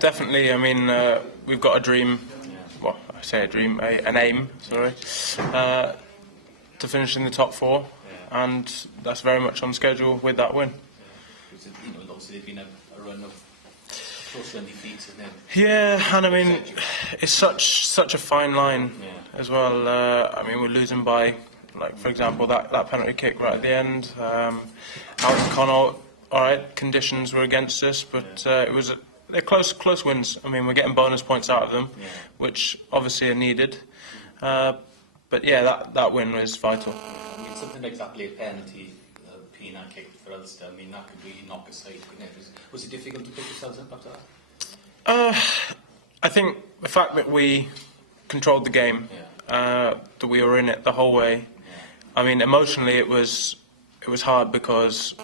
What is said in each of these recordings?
definitely. I mean, we've got a dream. Well, I say a dream, an aim. Sorry, to finish in the top 4, and that's very much on schedule with that win. Obviously there's been a run of close to defeats, isn't it? Yeah, and I mean, it's such a fine line as well. I mean, we're losing by, like, for example, that penalty kick right at the end. Out in Connaught, all right, conditions were against us, but they're close wins. I mean, we're getting bonus points out of them, which obviously are needed. But yeah, that win was vital. I mean, something like that late penalty, Pina kick for Ulster, I mean, that could really knock us out, couldn't it? Was it difficult to pick yourselves up after that? I think the fact that we controlled the game, that we were in it the whole way. I mean, emotionally, it was hard because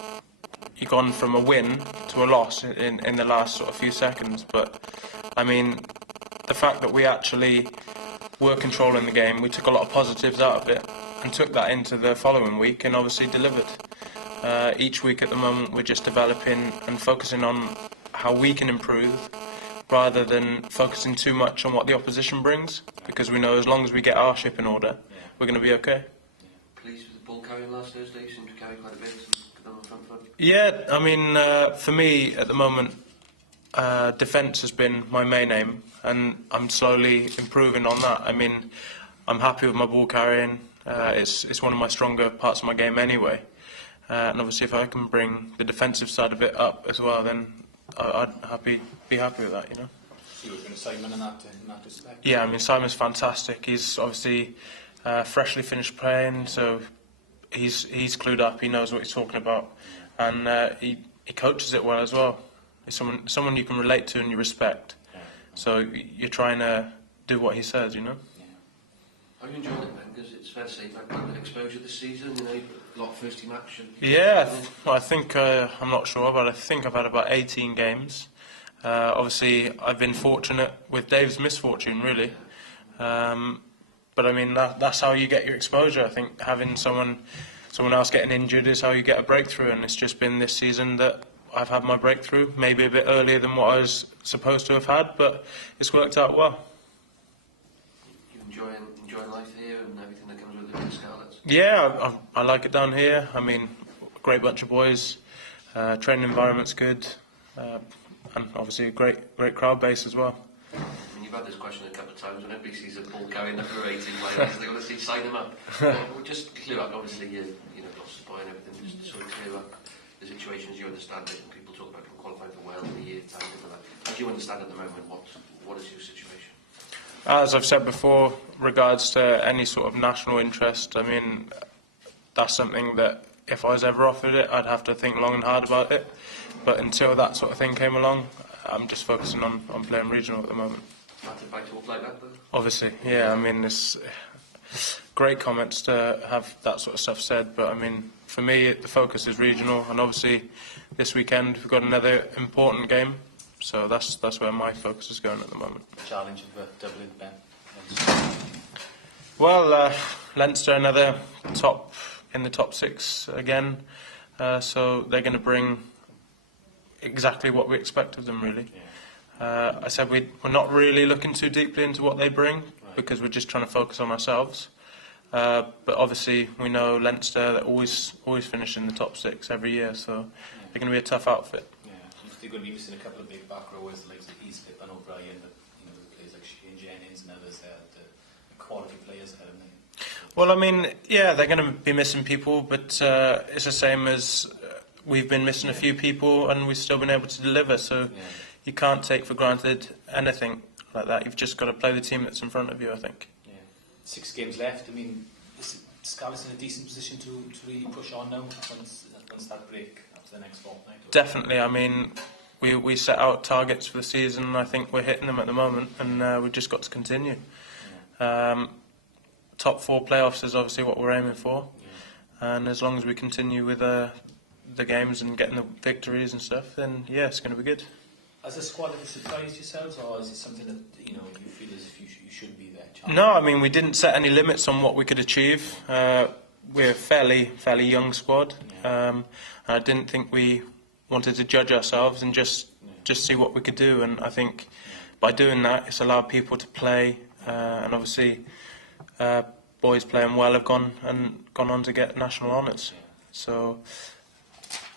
you've gone from a win to a loss in the last sort of few seconds. But I mean, the fact that we actually were controlling the game, we took a lot of positives out of it and took that into the following week and obviously delivered. Each week at the moment we're just developing and focusing on how we can improve rather than focusing too much on what the opposition brings, because we know as long as we get our ship in order, we're going to be okay. Pleased with the ball carrying last Thursday? You seemed to carry quite a bit on the front foot. Yeah, I mean, for me at the moment, defence has been my main aim, and I'm slowly improving on that. I mean, I'm happy with my ball carrying. It's one of my stronger parts of my game anyway. And obviously, if I can bring the defensive side a bit up as well, then I'd be happy with that, you know. You were going to Simon in that respect? Yeah, I mean, Simon's fantastic. He's obviously freshly finished playing, so he's clued up. He knows what he's talking about, and he coaches it well as well. He's someone you can relate to and you respect. So you're trying to do what he says, you know. How are you enjoying it, man? Because it's fair to say you've had quite a bit of exposure this season, you know, a lot of first team action. Yeah, well, I think, I'm not sure, but I think I've had about 18 games. Obviously, I've been fortunate with Dave's misfortune, really. But I mean, that's how you get your exposure. I think having someone else getting injured is how you get a breakthrough, and it's just been this season that I've had my breakthrough, maybe a bit earlier than what I was supposed to have had, but it's worked out well. You enjoying life here and everything that comes with it, the Scarlets? Yeah, I like it down here. I mean, great bunch of boys. Training environment's good, and obviously a great crowd base as well. I mean, you've had this question a couple of times. When everybody sees a ball carrying up for 18 miles, they want to see sign them up. Well, just clear up. Obviously, you lost the boy and everything. Just to sort of clear up the situations you understand it, and people talk about qualifying for Wales in a year time, things like that. How do you understand at the moment? What is your situation? As I've said before, regards to any sort of national interest, I mean, that's something that if I was ever offered it, I'd have to think long and hard about it. But until that sort of thing came along, I'm just focusing on playing regional at the moment. Massive bite talk like that, though? Obviously, yeah. I mean, it's great comments to have that sort of stuff said, but I mean, for me, the focus is regional, and obviously this weekend we've got another important game. So that's where my focus is going at the moment. Challenge of Dublin, Ben. Well, Leinster another in the top 6 again. So they're going to bring exactly what we expect of them, really. I said we're not really looking too deeply into what they bring because we're just trying to focus on ourselves. But obviously we know Leinster, they're always finish in the top 6 every year, so they're going to be a tough outfit. They're going to be missing a couple of big back rowers like Eastlip and O'Brien, but the players like Shane Jennings and others, the quality players ahead of them. Well, I mean, yeah, they're going to be missing people, but it's the same as we've been missing a few people and we've still been able to deliver, so you can't take for granted anything like that. You've just got to play the team that's in front of you, I think. 6 games left. I mean, is Scarlets in a decent position to really push on now once that break after the next fortnight? Definitely. I mean, we set out targets for the season, and I think we're hitting them at the moment, and we've just got to continue. Top 4 playoffs is obviously what we're aiming for, and as long as we continue with the games and getting the victories and stuff, then yeah, it's going to be good. As a squad, have you surprised yourselves, or is it something that you feel as if you should be there? No, I mean, we didn't set any limits on what we could achieve. We're a fairly young squad, and I didn't think we wanted to judge ourselves and just just see what we could do. And I think by doing that, it's allowed people to play, and obviously boys playing well have gone on to get national honours. So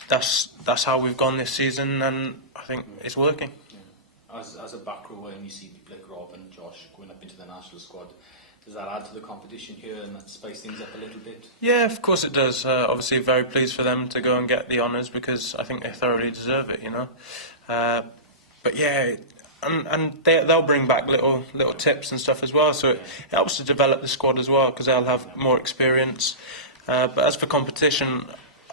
that's how we've gone this season, and I think it's working. Yeah. As a back rower, and you see people like Rob and Josh going up into the national squad, does that add to the competition here and that spice things up a little bit? Yeah, of course it does. Obviously, very pleased for them to go and get the honours because I think they thoroughly deserve it, you know. But yeah, and they'll bring back little tips and stuff as well. So it helps to develop the squad as well because they'll have more experience. But as for competition,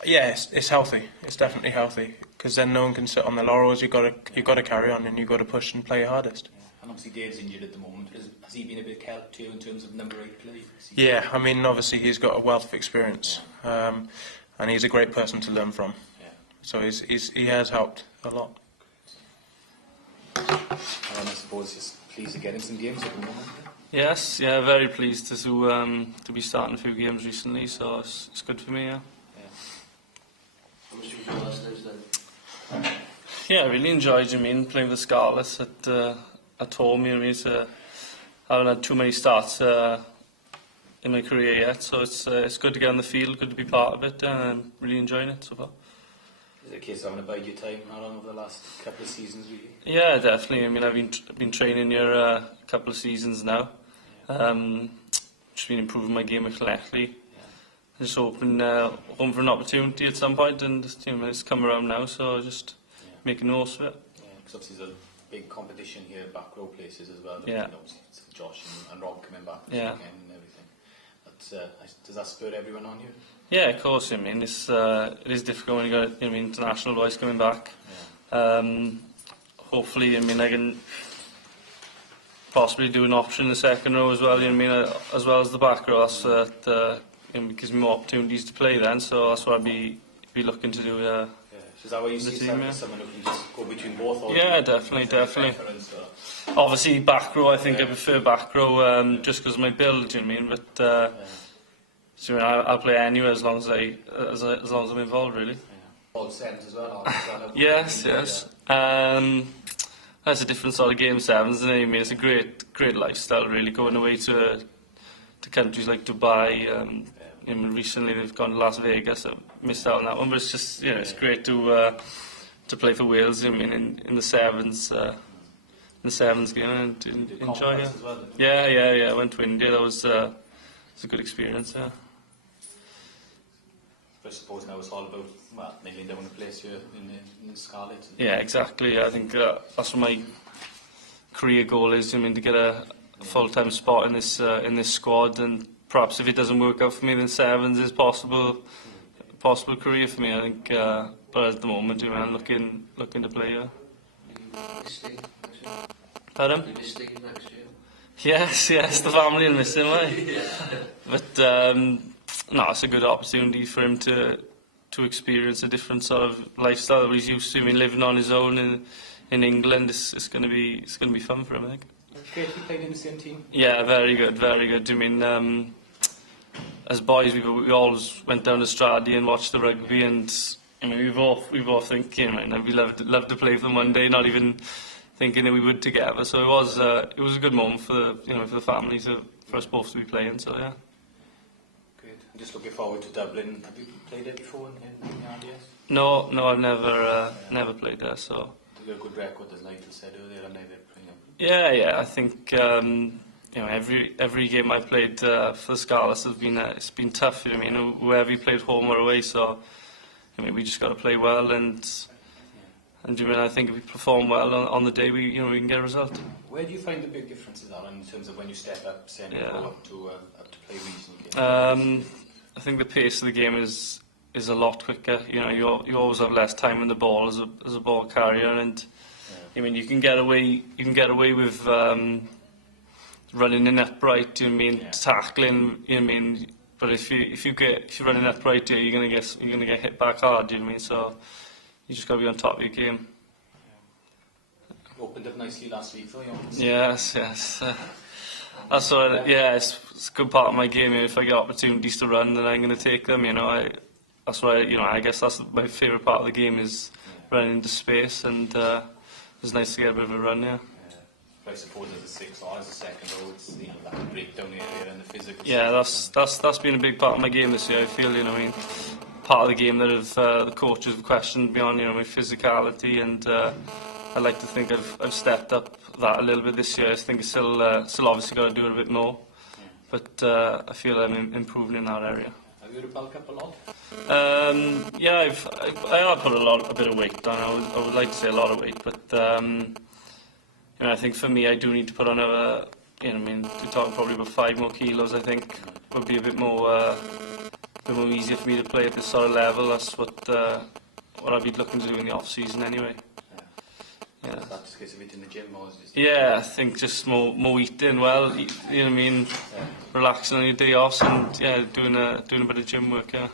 yeah, it's healthy. It's definitely healthy because then no one can sit on their laurels. You've got to carry on and you've got to push and play your hardest. And obviously Dave's injured at the moment. Has he been a bit of help to you in terms of number 8 play? Yeah, I mean, obviously he's got a wealth of experience, and he's a great person to learn from. Yeah. So he has helped a lot. And I suppose just pleased to get in some games at the moment. Yes, yeah, very pleased to be starting a few games recently, so it's good for me, yeah. How much do you enjoy last Thursday? Yeah, I really enjoyed, playing with the Scarlets at home, I haven't had too many starts in my career yet, so it's good to get on the field, good to be part of it, and I'm really enjoying it so far. Is it a case of having to bide your time not on over the last couple of seasons, really? Yeah, definitely. I've been training here a couple of seasons now. Just been improving my game correctly. Just hoping for an opportunity at some point, and it's come around now. So just making the most of it. Yeah, because obviously there's a big competition here at back row places as well. Yeah. Obviously it's Josh and Rob coming back this Yeah. weekend and everything. But, does that spur everyone on you? Yeah, of course. It is difficult when you got international boys coming back. Yeah. Hopefully, I can possibly do an option in the second row as well. As well as the back row. It gives me more opportunities to play then. So that's what I'd be looking to do. Yeah. So is that why you see team, yourself as someone who can just go between both? Or Yeah, do you definitely. preference, or- Obviously, back row. I think I prefer back row just because of my build. Do you know what I mean? But so I'll play anywhere as long as I'm involved, really. All sevens as well? Yes. That's a different sort of game, sevens, isn't it? It's a great lifestyle, really, going away to countries like Dubai. Recently they've gone to Las Vegas. I missed out on that one, but it's just it's great to play for Wales. In the sevens, game and enjoy it. Well, Yeah. I went to India. That was a good experience. Yeah. I suppose now it's all about nailing down a place here in the Scarlet. Yeah, exactly. I think that's what my career goal is. To get a full-time spot in this squad, and perhaps if it doesn't work out for me, then sevens is possible career for me. I think, but at the moment, I'm looking to play. Pardon? You miss Steve next year? Yes, the family will miss him, right? But no, it's a good opportunity for him to experience a different sort of lifestyle that he's used to. Living on his own in England, it's going to be fun for him, I think. Great, you played in the same team? Yeah, very good. As boys, we always went down to Stradi and watched the rugby, and we both think, we love to play for them one day, not even thinking that we would together. So it was a good moment for the family for us both to be playing. So yeah. Great. I'm just looking forward to Dublin. Have you played there before in the RDS? No, I've never played there. So. You got a good record, as Nigel said earlier, and they're playing up. Yeah. I think every game I played for the Scarlets has been it's been tough. Whoever you played home or away. So we just got to play well, and I think if we perform well on the day, we can get a result. Where do you find the big differences are in terms of when you step up, say, and go up to play regional games? I think the pace of the game is a lot quicker. You always have less time on the ball as a ball carrier, and you can get away with running in upright. Tackling. But if you're running upright, you're gonna get hit back hard. So you just got to be on top of your game. Opened up nicely last week, though. Yes. That's what. It's a good part of my game. If I get opportunities to run, then I'm going to take them. That's why. I guess that's my favourite part of the game is running into space, and it's nice to get a bit of a run. Yeah. But I suppose as a 6 or as a second row, it's that breakdown area and the physical. Yeah, stuff. that's been a big part of my game this year. I feel, I mean, part of the game that the coaches have questioned me on, my physicality, and I like to think I've stepped up that a little bit this year. I think I still obviously got to do it a bit more, but I feel I'm improving in that area. Have you bulked up a lot? Yeah, I have put a bit of weight on. I would like to say a lot of weight, but I think for me, I do need to put on we're talking probably about 5 more kilos. I think would be a bit more easier for me to play at this sort of level. That's what I'd be looking to do in the off season anyway. Yeah. Is that just a case of it in the gym, or is it just... Yeah, I think just more eating well. Relaxing on your day off, and doing a bit of gym work. Yeah.